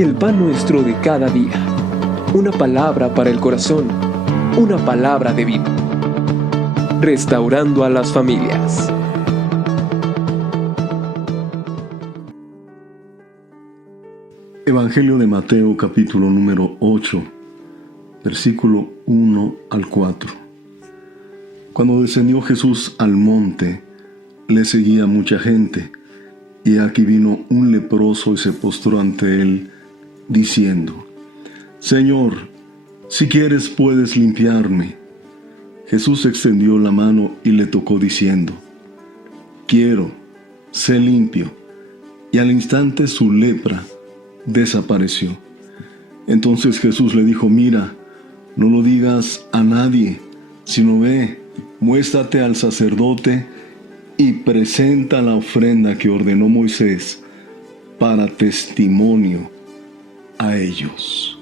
El pan nuestro de cada día. Una palabra para el corazón. Una palabra de vida. Restaurando a las familias. Evangelio de Mateo, capítulo número 8, versículo 1 al 4. Cuando descendió Jesús al monte, le seguía mucha gente, y aquí vino un leproso y se postró ante él, diciendo: Señor, si quieres puedes limpiarme. Jesús extendió la mano y le tocó diciendo: Quiero, sé limpio. Y al instante su lepra desapareció. Entonces Jesús le dijo: Mira, no lo digas a nadie, sino ve, muéstrate al sacerdote y presenta la ofrenda que ordenó Moisés para testimonio a ellos.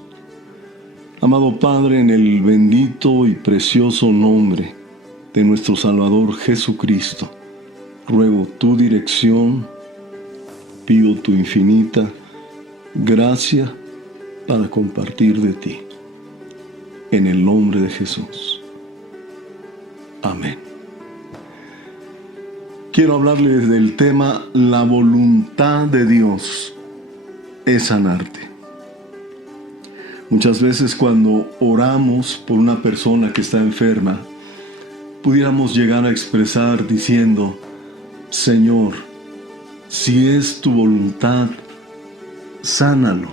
Amado Padre, en el bendito y precioso nombre de nuestro Salvador Jesucristo, ruego tu dirección, pido tu infinita gracia para compartir de ti. En el nombre de Jesús. Amén. Quiero hablarles del tema: la voluntad de Dios es sanarte. Muchas veces cuando oramos por una persona que está enferma, pudiéramos llegar a expresar diciendo: Señor, si es tu voluntad, sánalo.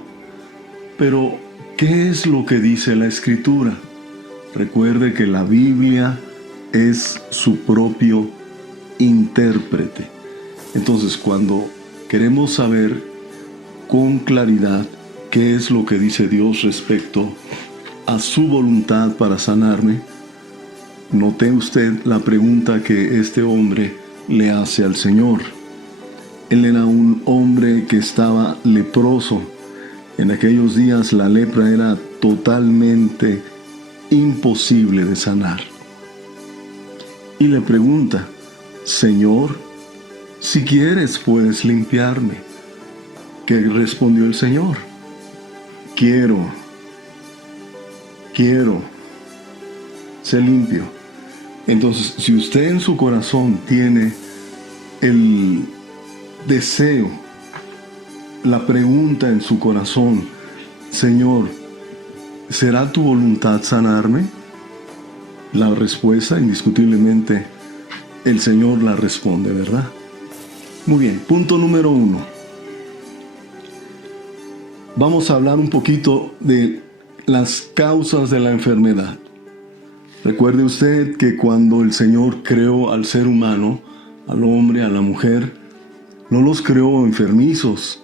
Pero, ¿qué es lo que dice la Escritura? Recuerde que la Biblia es su propio intérprete. Entonces, cuando queremos saber con claridad qué es lo que dice Dios respecto a su voluntad para sanarme, note usted la pregunta que este hombre le hace al Señor. Él era un hombre que estaba leproso. En aquellos días la lepra era totalmente imposible de sanar. Y le pregunta: Señor, si quieres puedes limpiarme. ¿Qué respondió el Señor? Quiero, sé limpio. Entonces, si usted en su corazón tiene el deseo, la pregunta en su corazón: Señor, ¿será tu voluntad sanarme? La respuesta, indiscutiblemente, el Señor la responde, ¿verdad? Muy bien, punto número 1. Vamos a hablar un poquito de las causas de la enfermedad. Recuerde usted que cuando el Señor creó al ser humano, al hombre, a la mujer, no los creó enfermizos,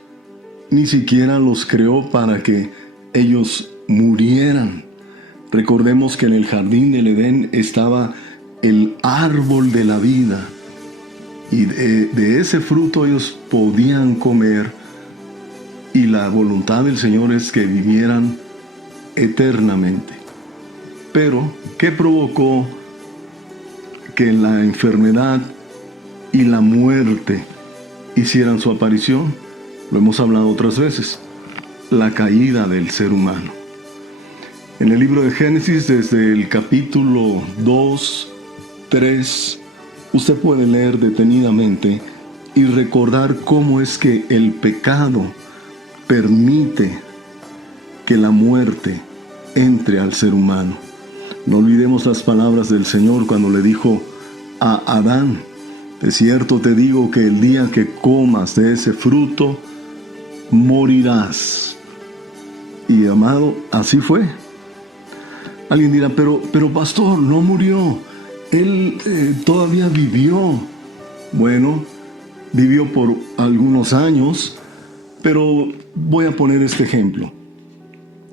ni siquiera los creó para que ellos murieran. Recordemos que en el jardín del Edén estaba el árbol de la vida, y de ese fruto ellos podían comer, y la voluntad del Señor es que vivieran eternamente. Pero, ¿qué provocó que la enfermedad y la muerte hicieran su aparición? Lo hemos hablado otras veces: la caída del ser humano. En el libro de Génesis, desde el capítulo 2, 3, usted puede leer detenidamente y recordar cómo es que el pecado permite que la muerte entre al ser humano. No olvidemos las palabras del Señor cuando le dijo a Adán: de cierto te digo que el día que comas de ese fruto, morirás. Y amado, así fue. Alguien dirá: pero pastor, no murió. Él todavía vivió. Bueno, vivió por algunos años, pero voy a poner este ejemplo.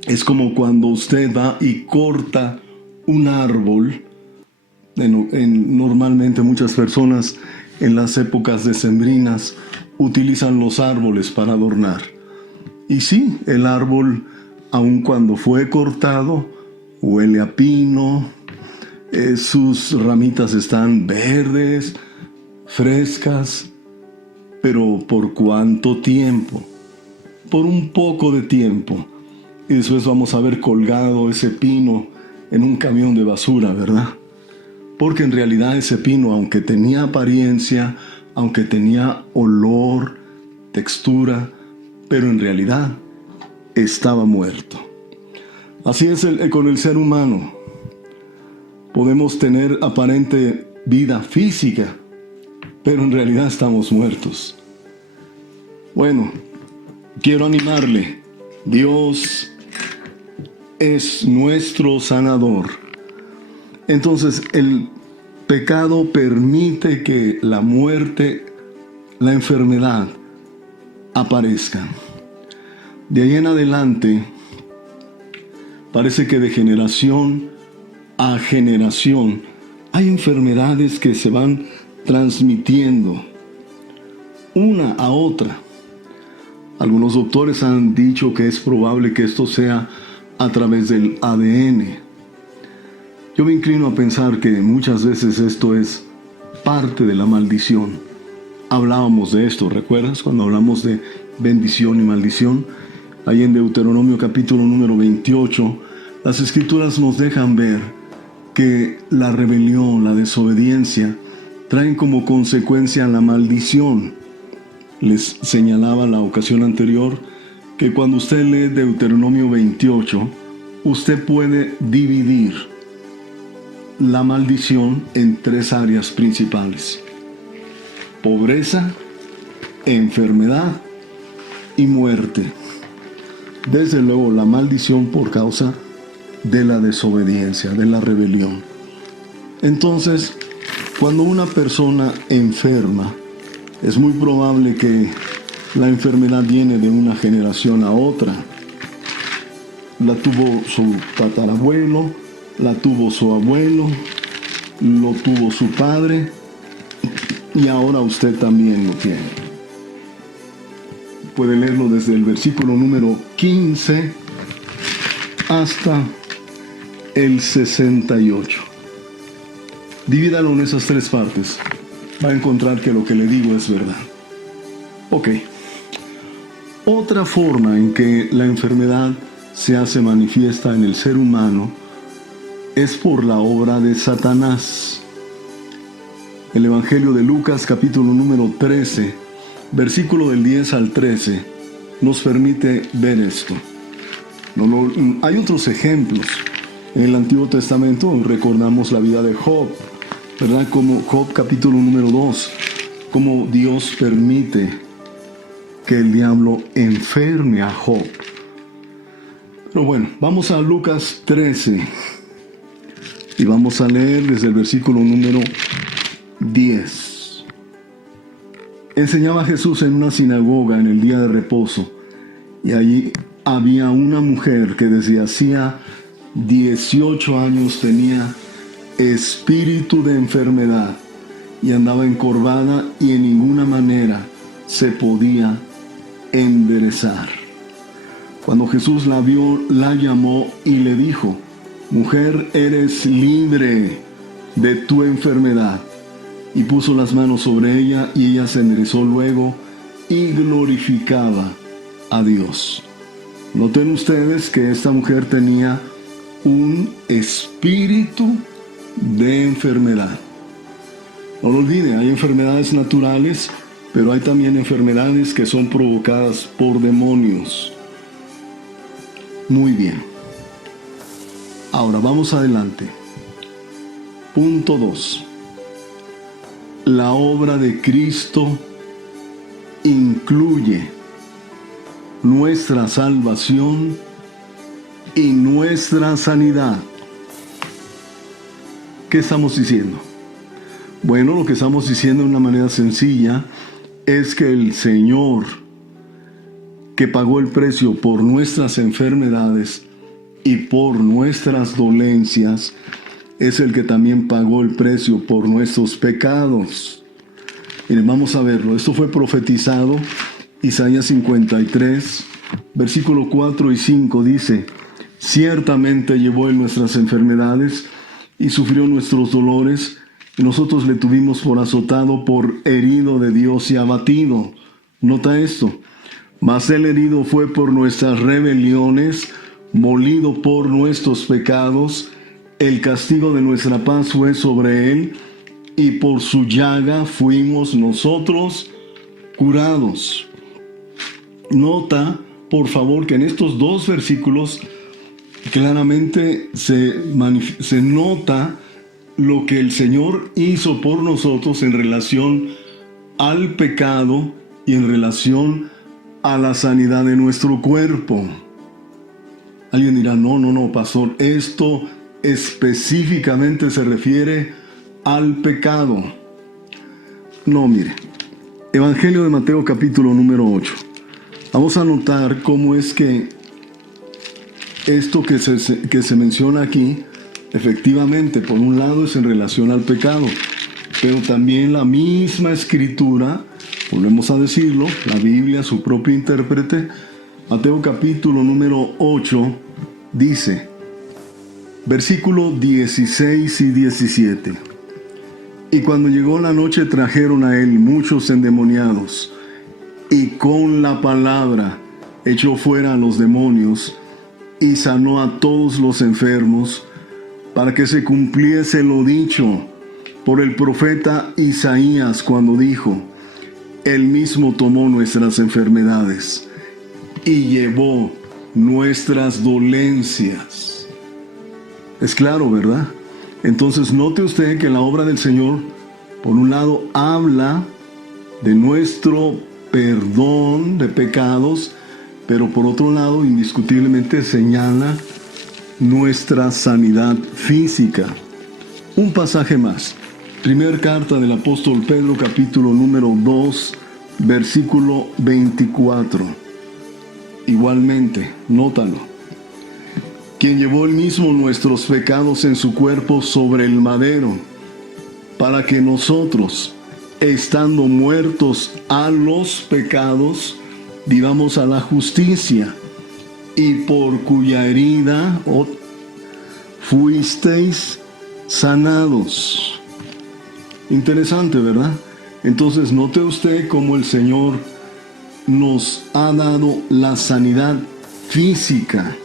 Es como cuando usted va y corta un árbol. Normalmente muchas personas en las épocas decembrinas utilizan los árboles para adornar. Y sí, el árbol, aun cuando fue cortado, huele a pino, sus ramitas están verdes, frescas, pero ¿por cuánto tiempo? por un poco de tiempo. Y después vamos a ver colgado ese pino en un camión de basura, ¿verdad? Porque en realidad ese pino, aunque tenía apariencia, aunque tenía olor, textura, pero en realidad estaba muerto. Así es con el ser humano. Podemos tener aparente vida física, pero en realidad estamos muertos. Bueno, quiero animarle. Dios es nuestro sanador. Entonces, el pecado permite que la muerte, la enfermedad, aparezcan. De ahí en adelante, parece que de generación a generación hay enfermedades que se van transmitiendo una a otra. Algunos doctores han dicho que es probable que esto sea a través del ADN. Yo me inclino a pensar que muchas veces esto es parte de la maldición. Hablábamos de esto, ¿recuerdas? Cuando hablamos de bendición y maldición, ahí en Deuteronomio capítulo número 28, las Escrituras nos dejan ver que la rebelión, la desobediencia, traen como consecuencia la maldición. Les señalaba la ocasión anterior que cuando usted lee Deuteronomio 28, usted puede dividir la maldición en 3 áreas principales: pobreza, enfermedad y muerte. Desde luego, la maldición por causa de la desobediencia, de la rebelión. Entonces, cuando una persona enferma, es muy probable que la enfermedad viene de una generación a otra. La tuvo su tatarabuelo, la tuvo su abuelo, lo tuvo su padre y ahora usted también lo tiene. Puede leerlo desde el versículo número 15 hasta el 68. Divídalo en esas 3 partes. Va a encontrar que lo que le digo es verdad. Ok. Otra forma en que la enfermedad se hace manifiesta en el ser humano es por la obra de Satanás. El Evangelio de Lucas, capítulo número 13, versículo del 10 al 13, nos permite ver esto. Hay otros ejemplos. En el Antiguo Testamento recordamos la vida de Job, ¿verdad? Como Job capítulo número 2, como Dios permite que el diablo enferme a Job. Pero bueno, vamos a Lucas 13 y vamos a leer desde el versículo número 10. Enseñaba Jesús en una sinagoga en el día de reposo, y allí había una mujer que desde hacía 18 años tenía espíritu de enfermedad y andaba encorvada y en ninguna manera se podía enderezar. Cuando Jesús la vio, la llamó y le dijo: mujer, eres libre de tu enfermedad. Y puso las manos sobre ella y ella se enderezó luego y glorificaba a Dios. Noten ustedes que esta mujer tenía un espíritu de enfermedad. No lo olviden, hay enfermedades naturales, pero hay también enfermedades que son provocadas por demonios. Muy bien. Ahora vamos adelante. Punto 2. La obra de Cristo incluye nuestra salvación y nuestra sanidad. ¿Qué estamos diciendo? Bueno, lo que estamos diciendo de una manera sencilla es que el Señor, que pagó el precio por nuestras enfermedades y por nuestras dolencias, es el que también pagó el precio por nuestros pecados. Miren, vamos a verlo. Esto fue profetizado. Isaías 53, versículo 4 y 5 dice: ciertamente llevó Él nuestras enfermedades y sufrió nuestros dolores, y nosotros le tuvimos por azotado, por herido de Dios y abatido. Nota esto: Mas él herido fue por nuestras rebeliones, molido por nuestros pecados. El castigo de nuestra paz fue sobre él, y por su llaga fuimos nosotros curados. Nota, por favor, que en estos dos versículos claramente se nota lo que el Señor hizo por nosotros en relación al pecado y en relación a la sanidad de nuestro cuerpo. Alguien dirá, no, pastor, esto específicamente se refiere al pecado. No, mire, Evangelio de Mateo capítulo número 8. Vamos a notar cómo es que esto que se menciona aquí, efectivamente, por un lado es en relación al pecado, pero también la misma escritura, volvemos a decirlo, la Biblia, su propio intérprete, Mateo capítulo número 8, dice, versículos 16 y 17. Y cuando llegó la noche trajeron a él muchos endemoniados, y con la palabra echó fuera a los demonios, y sanó a todos los enfermos, para que se cumpliese lo dicho por el profeta Isaías cuando dijo, Él mismo tomó nuestras enfermedades y llevó nuestras dolencias. Es claro, ¿verdad? Entonces note usted que la obra del Señor, por un lado, habla de nuestro perdón de pecados, pero por otro lado, indiscutiblemente señala nuestra sanidad física. Un pasaje más. Primera carta del apóstol Pedro, capítulo número 2, versículo 24. Igualmente, nótalo. Quien llevó él mismo nuestros pecados en su cuerpo sobre el madero, para que nosotros, estando muertos a los pecados, vivamos a la justicia, y por cuya herida fuisteis sanados. Interesante, ¿verdad? Entonces note usted cómo el Señor nos ha dado la sanidad física.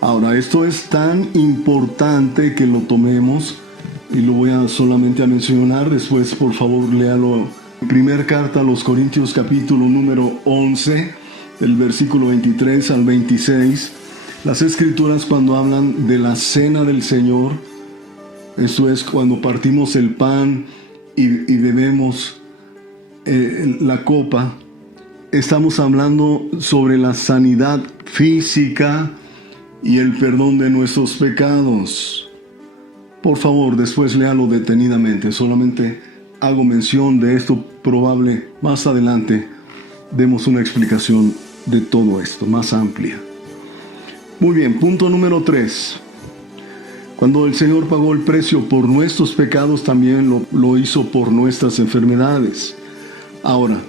Ahora, esto es tan importante que lo tomemos, y lo voy a solamente a mencionar. Después, por favor, léalo. Primera carta a los Corintios, capítulo número 11, del versículo 23 al 26. Las Escrituras, cuando hablan de la cena del Señor, esto es cuando partimos el pan y bebemos la copa, estamos hablando sobre la sanidad física y el perdón de nuestros pecados. Por favor, después léalo detenidamente. Solamente hago mención de esto. Probable más adelante demos una explicación de todo esto más amplia. Muy bien, punto número 3. Cuando el Señor pagó el precio por nuestros pecados, también lo hizo por nuestras enfermedades. Ahora,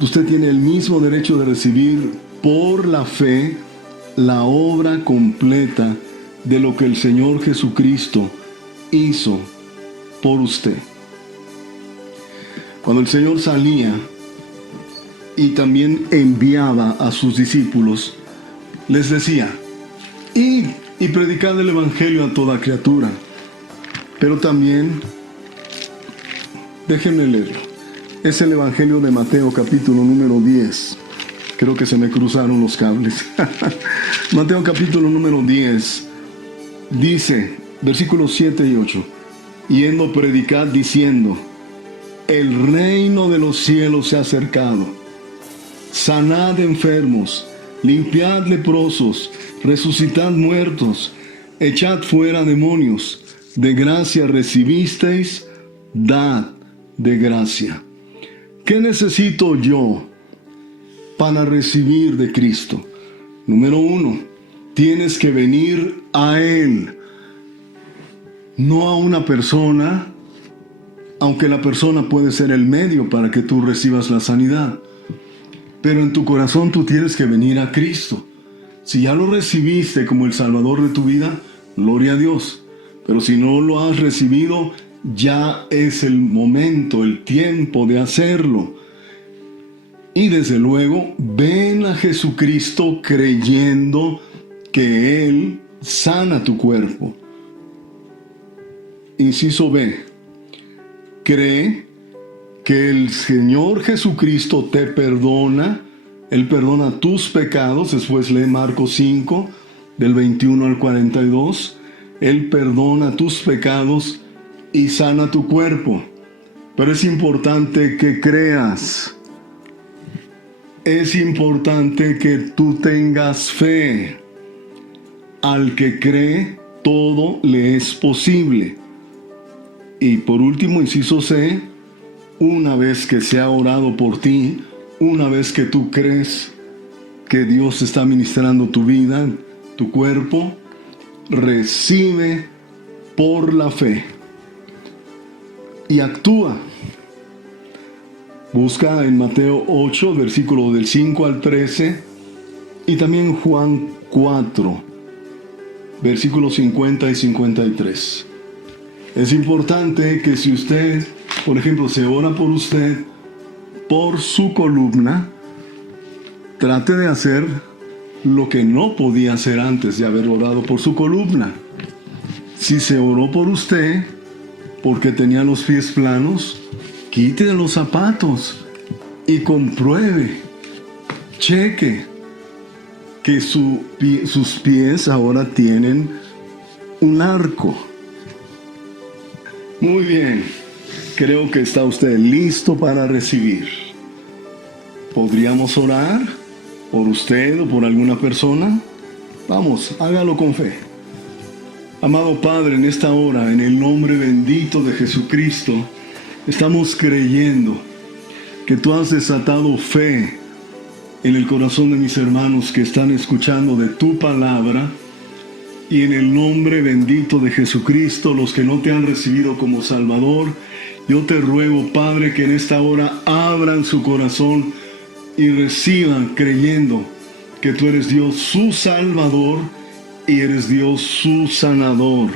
usted tiene el mismo derecho de recibir por la fe la obra completa de lo que el Señor Jesucristo hizo por usted. Cuando el Señor salía y también enviaba a sus discípulos, les decía, id y predicad el Evangelio a toda criatura. Pero también, déjenme leerlo. Es el Evangelio de Mateo, capítulo número 10. Creo que se me cruzaron los cables. Mateo, capítulo número 10. Dice, versículos 7 y 8. Yendo predicad diciendo, el reino de los cielos se ha acercado. Sanad enfermos, limpiad leprosos, resucitad muertos, echad fuera demonios. De gracia recibisteis, dad de gracia. ¿Qué necesito yo para recibir de Cristo? Número 1, tienes que venir a Él, no a una persona, aunque la persona puede ser el medio para que tú recibas la sanidad. Pero en tu corazón tú tienes que venir a Cristo. Si ya lo recibiste como el Salvador de tu vida, gloria a Dios. Pero si no lo has recibido, ya es el momento, el tiempo de hacerlo. Y desde luego, ven a Jesucristo creyendo que Él sana tu cuerpo. Inciso B. Cree que el Señor Jesucristo te perdona. Él perdona tus pecados. Después lee Marcos 5, del 21 al 42. Él perdona tus pecados y sana tu cuerpo. Pero es importante que creas. Es importante que tú tengas fe. Al que cree, todo le es posible. Y por último, inciso C, una vez que se ha orado por ti, una vez que tú crees que Dios está ministrando tu vida, tu cuerpo, recibe por la fe y actúa. Busca en Mateo 8, versículo del 5 al 13, y también Juan 4, versículos 50 y 53. Es importante que si usted, por ejemplo, se ora por usted, por su columna, trate de hacer lo que no podía hacer antes de haber orado por su columna. Si se oró por usted porque tenía los pies planos, quite los zapatos y compruebe, cheque que sus pies ahora tienen un arco. Muy bien, creo que está usted listo para recibir. ¿Podríamos orar por usted o por alguna persona? Vamos, hágalo con fe. Amado Padre, en esta hora, en el nombre bendito de Jesucristo, estamos creyendo que tú has desatado fe en el corazón de mis hermanos que están escuchando de tu palabra, y en el nombre bendito de Jesucristo, los que no te han recibido como Salvador, yo te ruego, Padre, que en esta hora abran su corazón y reciban creyendo que tú eres Dios su Salvador y eres Dios su sanador.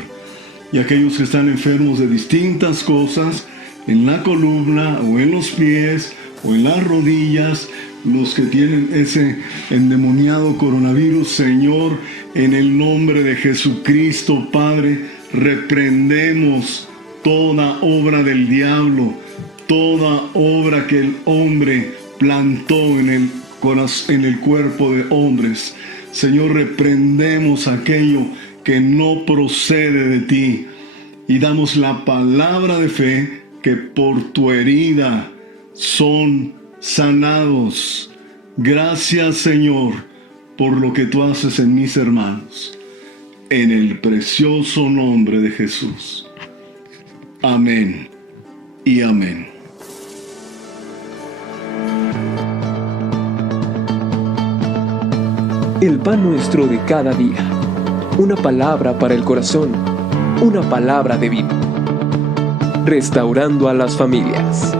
Y aquellos que están enfermos de distintas cosas, en la columna o en los pies o en las rodillas, los que tienen ese endemoniado coronavirus, Señor, en el nombre de Jesucristo, Padre, reprendemos toda obra del diablo, toda obra que el hombre plantó en el cuerpo de hombres. Señor, reprendemos aquello que no procede de ti y damos la palabra de fe que por tu herida son sanados. Gracias, Señor, por lo que tú haces en mis hermanos. En el precioso nombre de Jesús. Amén y amén. El pan nuestro de cada día. Una palabra para el corazón. Una palabra de vida. Restaurando a las familias.